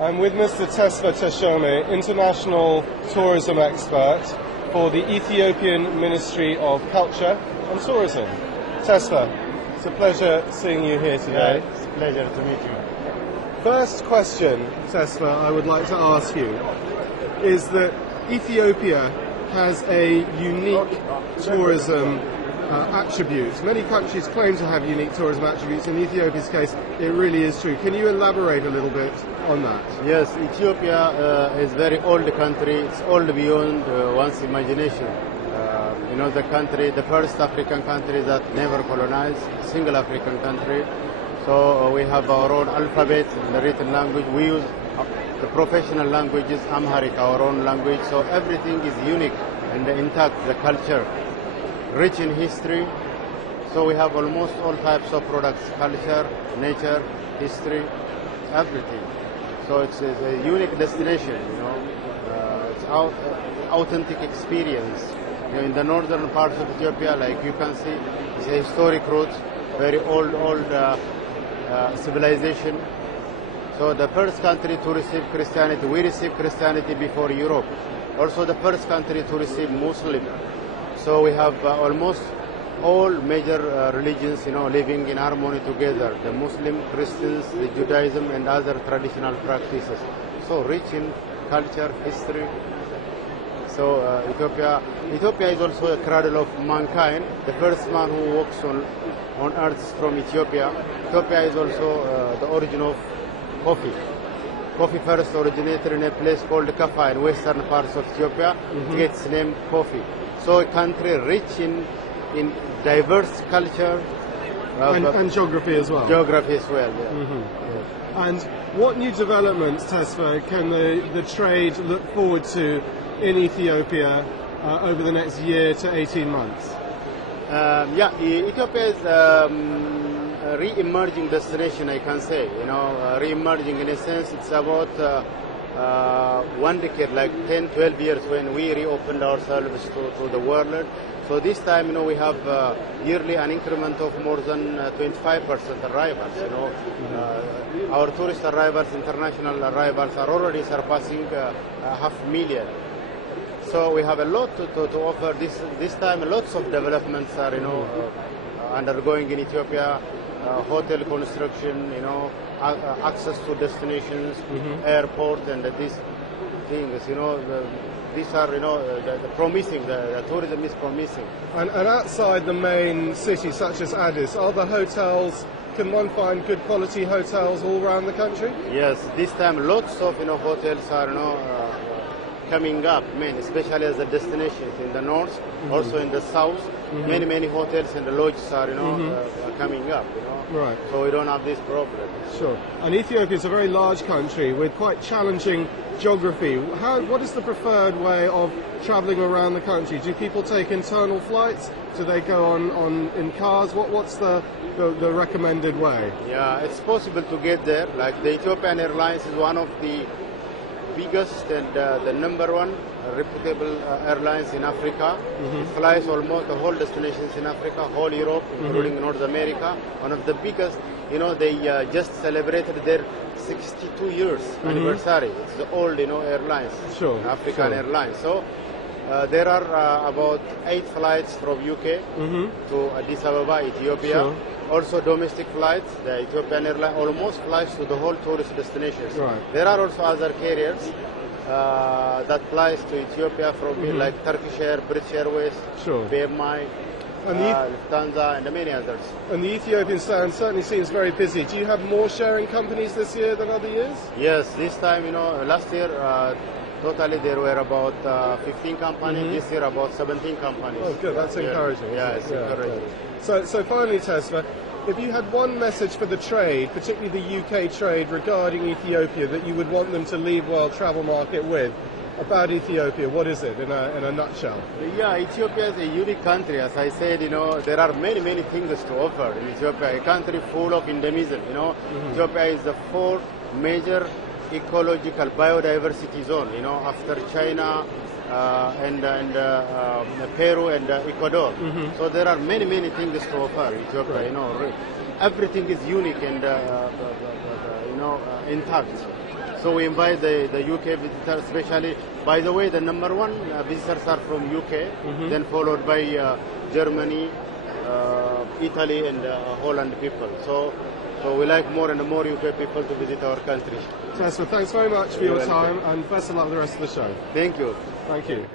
I'm with Mr. Tesfa Teshome, International Tourism Expert for the Ethiopian Ministry of Culture and Tourism. Tesfa, it's a pleasure seeing you here today. Yeah, it's a pleasure to meet you. First question, Tesfa, I would like to ask you, is that Ethiopia has a unique tourism attributes. Many countries claim to have unique tourism attributes. In Ethiopia's case, it really is true. Can you elaborate a little bit on that? Yes, Ethiopia is a very old country. It's old beyond one's imagination. The country, the first African country that never colonized, single African country. So we have our own alphabet, the written language. We use the professional languages, Amharic, our own language. So everything is unique and intact, the culture. Rich in history, so we have almost all types of products, culture, nature, history, everything. So it's a unique destination, it's authentic experience. In the northern parts of Ethiopia, like you can see, it's a historic route, very old civilization. So the first country to receive Christianity, we received Christianity before Europe. Also the first country to receive Muslim. So we have almost all major religions, living in harmony together. The Muslim, Christians, the Judaism, and other traditional practices. So rich in culture, history. So Ethiopia is also a cradle of mankind. The first man who walks on earth is from Ethiopia. Ethiopia is also the origin of coffee. Coffee first originated in a place called Kaffa in western parts of Ethiopia. It gets named coffee. So a country rich in diverse culture. And geography as well. Geography as well, yeah. Yeah. And what new developments, Tesfa, can the trade look forward to in Ethiopia over the next year to 18 months? Ethiopia is a re-emerging destination, I can say. Re-emerging in a sense, it's about 1 decade, like 10, 12 years when we reopened ourselves to the world. So this time, we have yearly an increment of more than 25% arrivals. Our tourist arrivals, international arrivals are already surpassing 500,000. So we have a lot to offer. This time, lots of developments are, undergoing in Ethiopia. Hotel construction, access to destinations, airport, and these things, these are, the promising, the tourism is promising. And outside the main cities, such as Addis, are the hotels, can one find good quality hotels all around the country? Yes, this time lots of, hotels are, coming up, especially as the destinations in the north, also in the south. Many hotels and the lodges are, coming up, Right. So we don't have this problem. Sure. And Ethiopia is a very large country with quite challenging geography. What is the preferred way of traveling around the country? Do people take internal flights? Do they go on in cars? What's the recommended way? Yeah, it's possible to get there. Like the Ethiopian Airlines is one of the biggest and the number one reputable airlines in Africa. It flies almost the whole destinations in Africa, whole Europe, including North America. One of the biggest, they just celebrated their 62 years anniversary. It's the old, airlines, African Airlines. So there are about 8 flights from UK to Addis Ababa, Ethiopia. Also domestic flights, the Ethiopian Airlines almost flies to the whole tourist destinations. Right. There are also other carriers that flies to Ethiopia from like Turkish Air, British Airways, BMI, Lufthansa, and many others. And the Ethiopian stand certainly seems very busy. Do you have more sharing companies this year than other years? Yes, this time, last year totally there were about 15 companies. This year about 17 companies. Oh, good. That's encouraging. Yeah, it's encouraging. So finally, Tesfa, if you had one message for the trade, particularly the UK trade, regarding Ethiopia that you would want them to leave World Travel Market with about Ethiopia, what is it in a nutshell? Yeah, Ethiopia is a unique country. As I said, there are many things to offer in Ethiopia. A country full of endemism. Ethiopia is the 4th major ecological biodiversity zone. After China, and Peru and Ecuador. So there are many things to offer Ethiopia. Everything is unique and intact. So we invite the UK visitors, especially. By the way, the number one visitors are from UK, then followed by Germany, Italy, and Holland people. So we like more and more UK people to visit our country. Tesla, thanks very much for your time, and best of luck with the rest of the show. Thank you. Thank you.